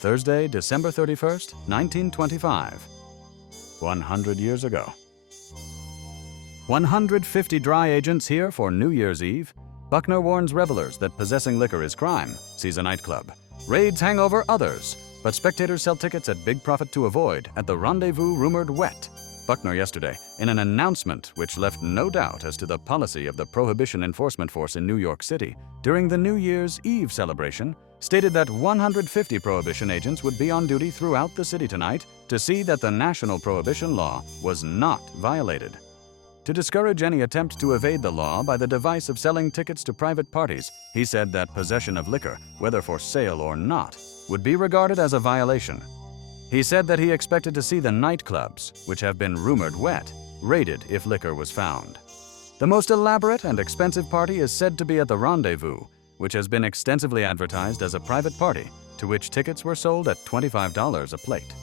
Thursday, December 31st, 1925. 100 years ago. 150 dry agents here for New Year's Eve. Buckner warns revelers that possessing liquor is crime, sees a nightclub. Raids hang over others, but spectators sell tickets at big profit to avoid at the rendezvous rumored wet. Buckner yesterday, in an announcement which left no doubt as to the policy of the Prohibition Enforcement Force in New York City during the New Year's Eve celebration, stated that 150 Prohibition agents would be on duty throughout the city tonight to see that the national Prohibition law was not violated. To discourage any attempt to evade the law by the device of selling tickets to private parties, he said that possession of liquor, whether for sale or not, would be regarded as a violation. He said that he expected to see the nightclubs, which have been rumored wet, raided if liquor was found. The most elaborate and expensive party is said to be at the Rendezvous, which has been extensively advertised as a private party, to which tickets were sold at $25 a plate.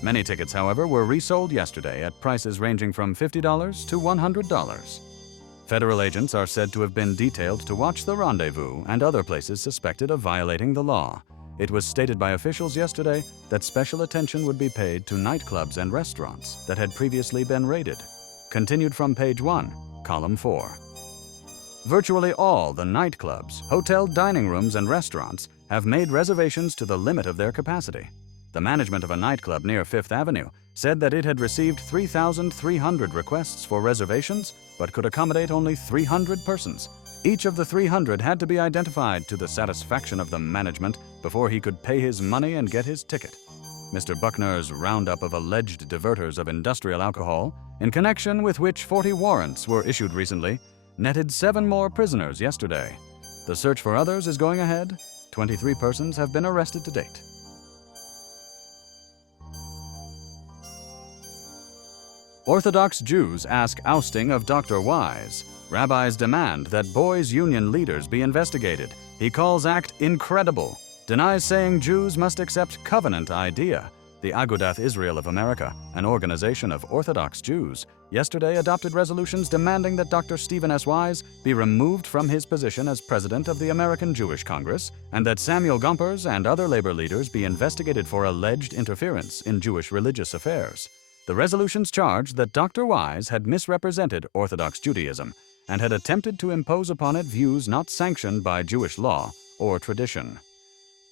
Many tickets, however, were resold yesterday at prices ranging from $50 to $100. Federal agents are said to have been detailed to watch the Rendezvous and other places suspected of violating the law. It was stated by officials yesterday that special attention would be paid to nightclubs and restaurants that had previously been raided. Continued from page 1, column 4. Virtually all the nightclubs, hotel dining rooms, and restaurants have made reservations to the limit of their capacity. The management of a nightclub near Fifth Avenue said that it had received 3,300 requests for reservations, but could accommodate only 300 persons. Each of the 300 had to be identified to the satisfaction of the management before he could pay his money and get his ticket. Mr. Buckner's roundup of alleged diverters of industrial alcohol, in connection with which 40 warrants were issued recently, netted 7 more prisoners yesterday. The search for others is going ahead. 23 persons have been arrested to date. Orthodox Jews ask ousting of Dr. Wise. Rabbis demand that boys' union leaders be investigated. He calls act incredible. Denies saying Jews must accept covenant idea. The Agudath Israel of America, an organization of Orthodox Jews, yesterday adopted resolutions demanding that Dr. Stephen S. Wise be removed from his position as president of the American Jewish Congress, and that Samuel Gompers and other labor leaders be investigated for alleged interference in Jewish religious affairs. The resolutions charged that Dr. Wise had misrepresented Orthodox Judaism and had attempted to impose upon it views not sanctioned by Jewish law or tradition.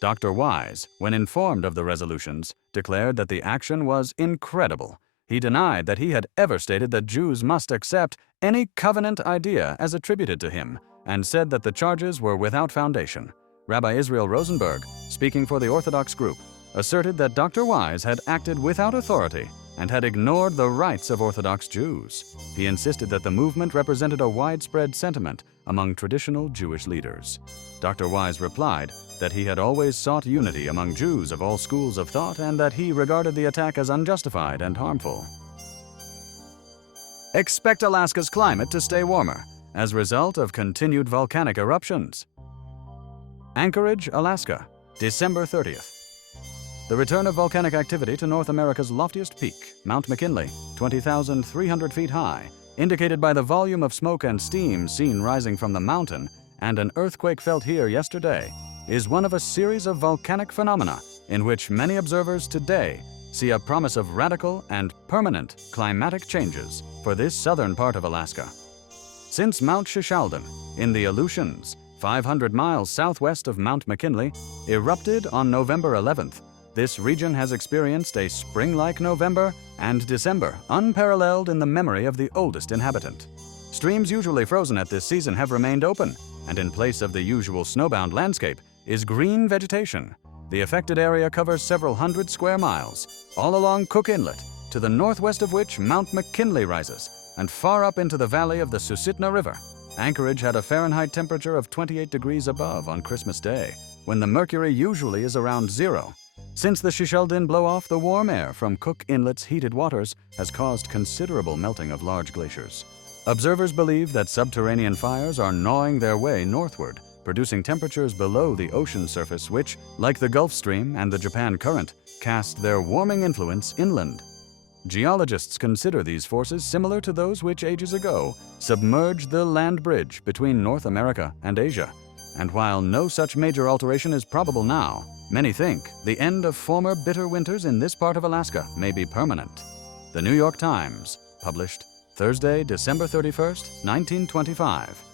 Dr. Wise, when informed of the resolutions, declared that the action was incredible. He denied that he had ever stated that Jews must accept any covenant idea as attributed to him, and said that the charges were without foundation. Rabbi Israel Rosenberg, speaking for the Orthodox group, asserted that Dr. Wise had acted without authority and had ignored the rights of Orthodox Jews. He insisted that the movement represented a widespread sentiment among traditional Jewish leaders. Dr. Wise replied that he had always sought unity among Jews of all schools of thought and that he regarded the attack as unjustified and harmful. Expect Alaska's climate to stay warmer as a result of continued volcanic eruptions. Anchorage, Alaska, December 30th. The return of volcanic activity to North America's loftiest peak, Mount McKinley, 20,300 feet high, indicated by the volume of smoke and steam seen rising from the mountain and an earthquake felt here yesterday, is one of a series of volcanic phenomena in which many observers today see a promise of radical and permanent climatic changes for this southern part of Alaska. Since Mount Shishaldin, in the Aleutians, 500 miles southwest of Mount McKinley, erupted on November 11th, this region has experienced a spring-like November and December unparalleled in the memory of the oldest inhabitant. Streams usually frozen at this season have remained open, and in place of the usual snowbound landscape is green vegetation. The affected area covers several hundred square miles, all along Cook Inlet, to the northwest of which Mount McKinley rises, and far up into the valley of the Susitna River. Anchorage had a Fahrenheit temperature of 28 degrees above on Christmas Day, when the mercury usually is around 0. Since the Shishaldin blow-off, the warm air from Cook Inlet's heated waters has caused considerable melting of large glaciers. Observers believe that subterranean fires are gnawing their way northward, producing temperatures below the ocean surface which, like the Gulf Stream and the Japan Current, cast their warming influence inland. Geologists consider these forces similar to those which ages ago submerged the land bridge between North America and Asia. And while no such major alteration is probable now, many think the end of former bitter winters in this part of Alaska may be permanent. The New York Times, published Thursday, December 31st, 1925.